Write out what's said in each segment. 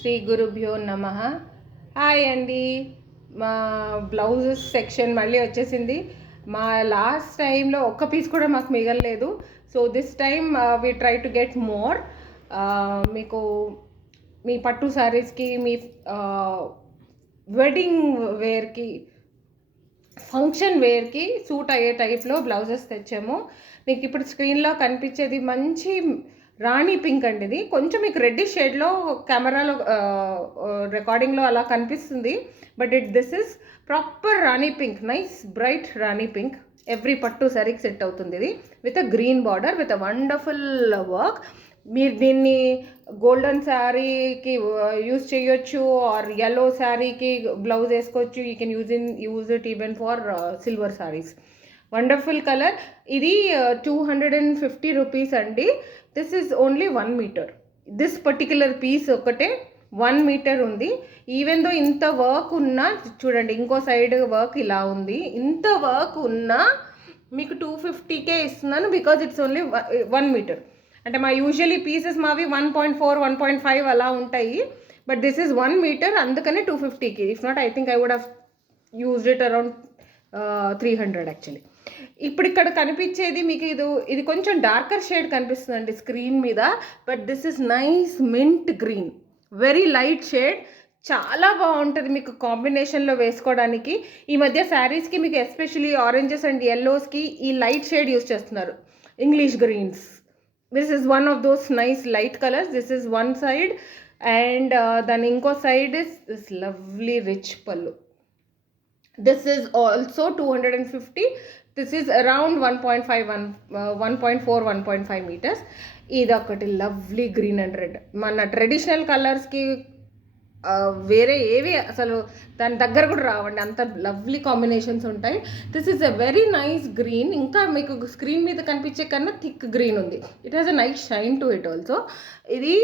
శ్రీ గురుభ్యో నమ. హాయ్ అండి. మా బ్లౌజెస్ సెక్షన్ మళ్ళీ వచ్చేసింది. మా లాస్ట్ టైంలో ఒక్క పీస్ కూడా మాకు మిగలలేదు. So this time we try to get more. మీకు మీ పట్టు శారీస్కి, మీ వెడ్డింగ్ వేర్కి, ఫంక్షన్ వేర్కి సూట్ అయ్యే టైప్లో బ్లౌజెస్ తెచ్చాము. మీకు ఇప్పుడు స్క్రీన్లో కనిపించేది మంచి రాణి పింక్ అండి. ఇది కొంచెం మీకు రెడ్డిష్ షేడ్లో కెమెరాలో రికార్డింగ్లో అలా కనిపిస్తుంది, but this is proper rani pink, nice bright rani pink. Every పట్టు శారీకి సెట్ అవుతుంది ఇది, with a green border, with a wonderful work. మీరు దీన్ని గోల్డెన్ శారీకి యూజ్ చేయొచ్చు, ఆర్ yellow శారీకి బ్లౌజ్ వేసుకోవచ్చు. You can use it even for silver saris. Wonderful colour. ఇది 250 రూపీస్ అండి. This is only 1 metre. This particular piece ఒకటే 1 మీటర్ ఉంది. ఈవెన్ దో ఇంత వర్క్ ఉన్నా, చూడండి ఇంకో సైడ్ వర్క్ ఇలా ఉంది, ఇంత వర్క్ ఉన్నా మీకు 250కే ఇస్తున్నాను, బికాజ్ ఇట్స్ ఓన్లీ 1 మీటర్. అంటే మా యూజువలీ పీసెస్ మావి 1.4, 1.5 అలా ఉంటాయి, బట్ దిస్ ఈజ్ 1 మీటర్, అందుకనే 250కి. If not, I think I would have used it around 300 actually. ఇప్పుడు ఇక్కడ కనిపించేది మీకు ఇది కొంచెం డార్కర్ షేడ్ కనిపిస్తుందండి స్క్రీన్ మీద, but this is nice mint green, very light shade. చాలా బాగుంటుంది మీకు కాంబినేషన్లో వేసుకోవడానికి. ఈ మధ్య శారీస్కి మీకు ఎస్పెషలీ ఆరెంజెస్ అండ్ ఎల్లోస్కి ఈ లైట్ షేడ్ యూస్ చేస్తున్నారు, English greens. This is one of those nice light colours. This is one side, and దాని ఇంకో side is this lovely rich pallu. This is also 250. This is around 1.5, 1.4, 1.5 meters. ఇది ఒకటి lovely green and red. మన traditional కలర్స్కి వేరే ఏవి అసలు దాని దగ్గర కూడా రావండి, అంత లవ్లీ కాంబినేషన్స్ ఉంటాయి. This is a very nice green. ఇంకా మీకు స్క్రీన్ మీద కనిపించే కన్నా థిక్ గ్రీన్ ఉంది. It has a nice shine to it also. ఇది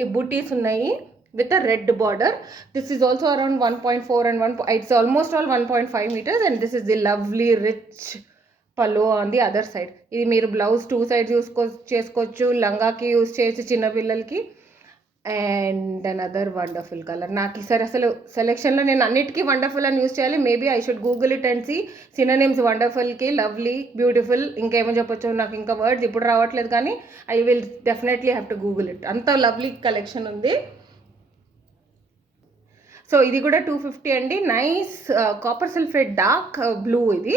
ఈ బూటీస్ ఉన్నాయి with a red border. This is also around 1.4 and 1, it's almost all 1.5 meters, and this is the lovely rich pallu on the other side. ఇది మీరు blouse 2 sides చేసుకోవచ్చు, లంగాకి use చేయొచ్చు చిన్న పిల్లలకి. And another wonderful colour. నాకు ఈసారి అసలు సెలెక్షన్లో నేను అన్నిటికీ వండర్ఫుల్ అని యూజ్ చేయాలి. Maybe I should Google it and see synonyms వండర్ఫుల్కి. లవ్లీ, బ్యూటిఫుల్, ఇంకేమో చెప్పొచ్చు, నాకు ఇంకా వర్డ్స్ ఇప్పుడు రావట్లేదు, కానీ I will definitely have to Google it. అంత లవ్లీ కలెక్షన్ ఉంది. సో ఇది కూడా 250 అండి. Nice copper sulphate dark blue. ఇది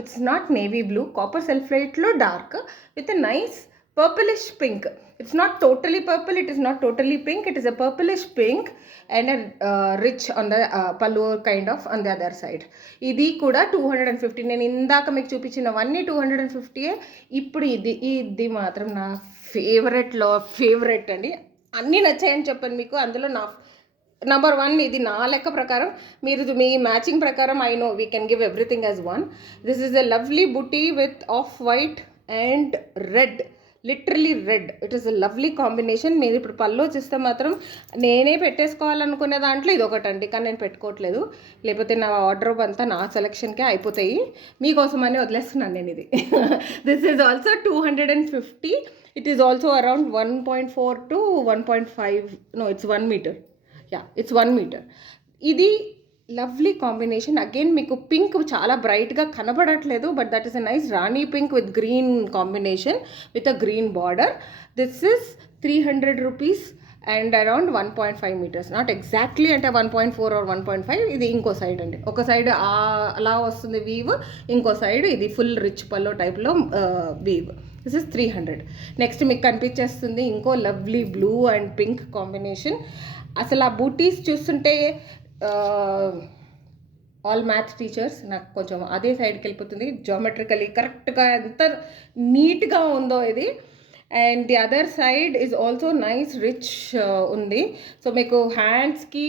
it's not navy blue, copper సల్ఫేట్లో dark with a nice purplish pink. It's not totally purple, it is not totally pink, it is a purplish pink and rich on the పల్లు kind of on the other side. ఇది కూడా 250. నేను ఇందాక మీకు చూపించినవన్నీ 250. ఇప్పుడు ఇది మాత్రం నా ఫేవరెట్ అండి. అన్నీ నచ్చాయని చెప్పాను మీకు, అందులో నెంబర్ 1 ఇది నా లెక్క ప్రకారం. మీరు మీ మ్యాచింగ్ ప్రకారం I know we can give everything as 1. This is a lovely buti with off white and red, literally red. It is a lovely combination. మీరు ఇప్పుడు పల్లో చూస్తే మాత్రం నేనే పెట్టేసుకోవాలనుకునే దాంట్లో ఇది ఒకటండి, కానీ నేను పెట్టుకోవట్లేదు, లేకపోతే నా వార్డ్రోబ్ అంతా నా సెలెక్షన్కే అయిపోతాయి. మీకోసమని వదిలేస్తున్నాను నేను ఇది. This is also 250. It is also around 1.4 to 1.5, no it's 1 metre. It's 1 metre. ఇది లవ్లీ కాంబినేషన్. అగైన్ మీకు పింక్ చాలా బ్రైట్గా కనబడట్లేదు, but that is a nice rani pink with green combination with a green border. This is 300 rupees and around 1.5 metres. Not exactly అంటే 1.4 or 1.5. ఇది ఇంకో side అండి, ఒక సైడ్ అలా వస్తుంది వీవ్, ఇంకో సైడ్ ఇది ఫుల్ రిచ్ పల్లో టైప్లో వీవ్. This is 300. నెక్స్ట్ మీకు కనిపించేస్తుంది ఇంకో lovely blue and pink combination. అసలు ఆ బూటీస్ చూస్తుంటే ఆల్ మ్యాథ్స్ టీచర్స్ నాకు కొంచెం అదే సైడ్కి వెళ్ళిపోతుంది, జామెట్రికలీ కరెక్ట్గా ఎంత నీట్గా ఉందో ఇది. And the other side is also nice rich ఉంది. సో మీకు హ్యాండ్స్కి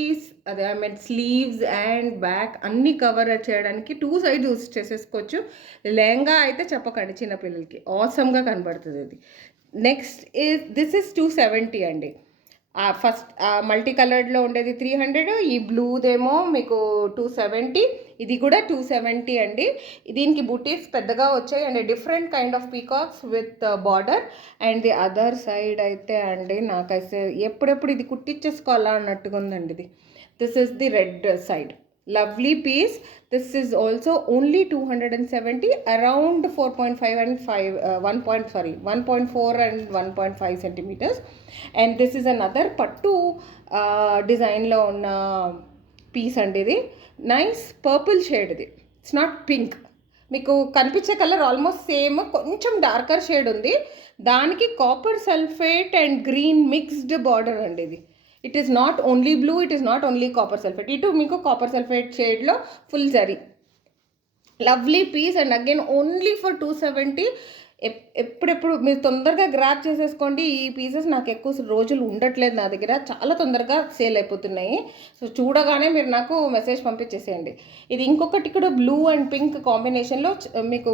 అదే I mean sleeves and back అన్నీ కవర్ చేయడానికి 2 sides యూస్ చేసేసుకోవచ్చు. లెహంగా అయితే చెప్పకండి, చిన్నపిల్లలకి ఆసమ్గా కనబడుతుంది ఇది. నెక్స్ట్ దిస్ ఇస్ 270 అండి. ఫస్ట్ మల్టీ కలర్డ్లో ఉండేది 300, ఈ బ్లూదేమో మీకు 270. ఇది కూడా 270 అండి. దీనికి బుటీస్ పెద్దగా వచ్చాయి and different kind of peacocks with border. And the other side అయితే అండి నాకైతే ఎప్పుడెప్పుడు ఇది కుట్టించేసుకోవాలా అన్నట్టుగా ఉందండి. ఇది this is the red side. Lovely piece. This is also only 270, around 4.5 and 1.4 and 1.5 centimeters. And this is another pattu design lo unna piece andi. Idi nice purple shade. Idi it's not pink. మీకు కనిపించే colour almost same, కొంచెం darker shade ఉంది. దానికి copper sulphate and green mixed border అండి. ఇది it is not only blue, it is not only copper sulphate. ఇటు మీకు copper sulphate షేడ్లో full zari. Lovely piece and again only for 270. ఎప్పుడెప్పుడు మీరు తొందరగా గ్రాప్ చేసేసుకోండి. ఈ పీసెస్ నాకు ఎక్కువ రోజులు ఉండట్లేదు నా దగ్గర, చాలా తొందరగా సేల్ అయిపోతున్నాయి. సో చూడగానే మీరు నాకు మెసేజ్ పంపించేసేయండి. ఇది ఇంకొకటి కూడా బ్లూ అండ్ పింక్ కాంబినేషన్లో మీకు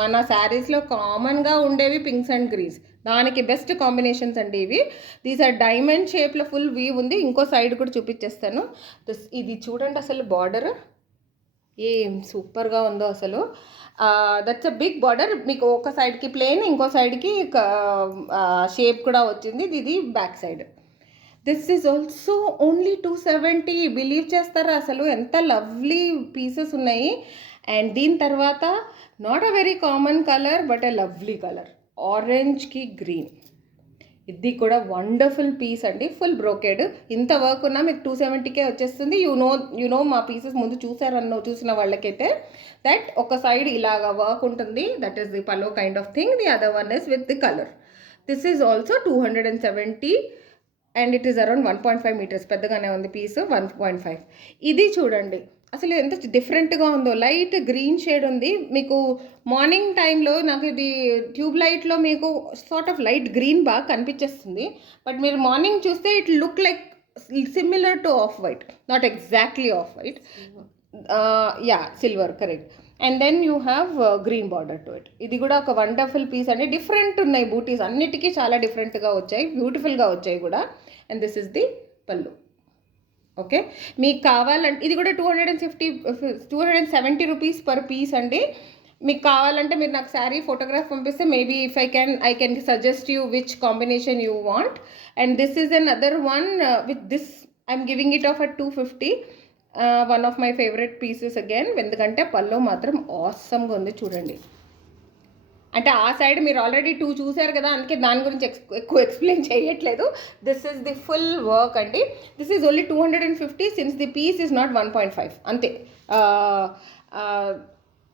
మన శారీస్లో కామన్గా ఉండేవి పింక్స్ అండ్ గ్రీన్స్, దానికి బెస్ట్ కాంబినేషన్స్ అండి ఇవి. దీస్ ఆర్ డైమండ్ షేప్లో ఫుల్ వీవ్ ఉంది. ఇంకో సైడ్ కూడా చూపించేస్తాను. ఇది చూడండి అసలు బార్డర్ ఏం సూపర్గా ఉందో అసలు. That's a big border. మీకు ఒక సైడ్కి ప్లెయిన్, ఇంకో సైడ్కి షేప్ కూడా వచ్చింది. ఇది back side. This is also only 270. Believe చేస్తారా అసలు ఎంత లవ్లీ పీసెస్ ఉన్నాయి. అండ్ దీని తర్వాత not a very common colour but a lovely colour, ఆరెంజ్కి గ్రీన్. ఇది కూడా వండర్ఫుల్ పీస్ అండి, ఫుల్ బ్రోకెడ్. ఇంత వర్క్ ఉన్నా మీకు 270కే వచ్చేస్తుంది. యు నో మా పీసెస్ ముందు చూసిన వాళ్ళకైతే దట్ ఒక సైడ్ ఇలాగ వర్క్ ఉంటుంది, that is the pallu kind of thing. The other one is with the colour. This is also 270 and it is around 1.5 metres. పెద్దగానే ఉంది పీస్, 1.5. ఇది చూడండి అసలు ఎంత డిఫరెంట్గా ఉందో. లైట్ గ్రీన్ షేడ్ ఉంది. మీకు మార్నింగ్ టైంలో నాకు ఇది ట్యూబ్ లైట్లో మీకు సార్ట్ ఆఫ్ లైట్ గ్రీన్ బాగా కనిపించేస్తుంది. బట్ మీరు మార్నింగ్ చూస్తే it look like similar to off white, not exactly off white. Yeah silver, correct. And then you have green border to it. ఇది కూడా ఒక వండర్ఫుల్ పీస్ అండి. డిఫరెంట్ ఉన్నాయి బూటీస్, అన్నిటికీ చాలా డిఫరెంట్గా వచ్చాయి, బ్యూటిఫుల్గా వచ్చాయి కూడా. అండ్ దిస్ ఇస్ ది పల్లు. ఓకే, మీకు కావాలంటే ఇది కూడా 270 రూపీస్ పర్ పీస్ అండి. మీకు కావాలంటే మీరు నాకు శారీ ఫోటోగ్రాఫ్ పంపిస్తే maybe if I can suggest you which combination you want. And this is an other one with this I'm giving it of at 250. One of my favourite pieces again, ఎందుకంటే పల్లో మాత్రం ఆసమ్గా ఉంది చూడండి. అంటే ఆ సైడ్ మీరు already 2 చూసారు కదా, అందుకే దాని గురించి ఎక్కువ ఎక్స్ప్లెయిన్ చేయట్లేదు. This is the full work అండి. This is only 250 since the piece is not 1.5 అంతే.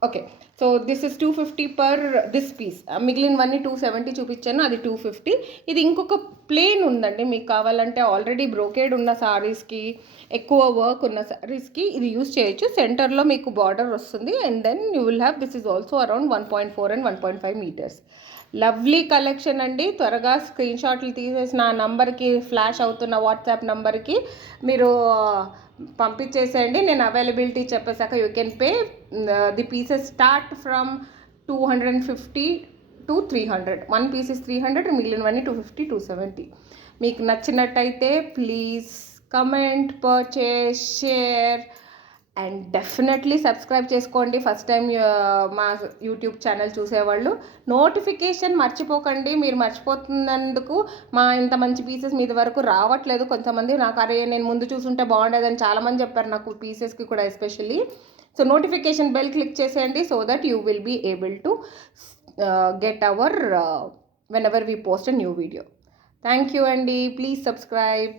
Okay, so this is 250 per this piece. మిగిలినవన్నీ 270 చూపించాను, అది 250. ఇది ఇంకొక ప్లేన్ ఉందండి, మీకు కావాలంటే ఆల్రెడీ బ్రోకేడ్ ఉన్న సారీస్కి, ఎక్కువ వర్క్ ఉన్న సారీస్కి ఇది యూస్ చేయొచ్చు. సెంటర్లో మీకు బార్డర్ వస్తుంది. And then you will have this is also around 1.4 and 1.5 metres. Lovely collection అండి. త్వరగా స్క్రీన్ షాట్లు తీసేసి నా నంబర్కి, ఫ్లాష్ అవుతున్న వాట్సాప్ నంబర్కి మీరు పంపించేసేయండి. నేను అవైలబిలిటీ చెప్పేశాక you can pay. The pieces start from 250 to 300. 1 piece is 300, మిగిలినవన్నీ 250, 270. మీకు నచ్చినట్టయితే please comment, purchase, share and definitely subscribe చేసుకోండి. ఫస్ట్ టైం మా యూట్యూబ్ ఛానల్ చూసేవాళ్ళు నోటిఫికేషన్ మర్చిపోకండి. మీరు మర్చిపోతున్నందుకు మా ఇంత మంచి పీసెస్ మీద వరకు రావట్లేదు. కొంతమంది నాకు అరే నేను ముందు చూసుంటే బాగుండేదని చాలామంది చెప్పారు నాకు, పీసెస్కి కూడా especially. So notification bell click చేసేయండి so that you will be able to get our whenever we post a new video. Thank you, Andy. Please subscribe.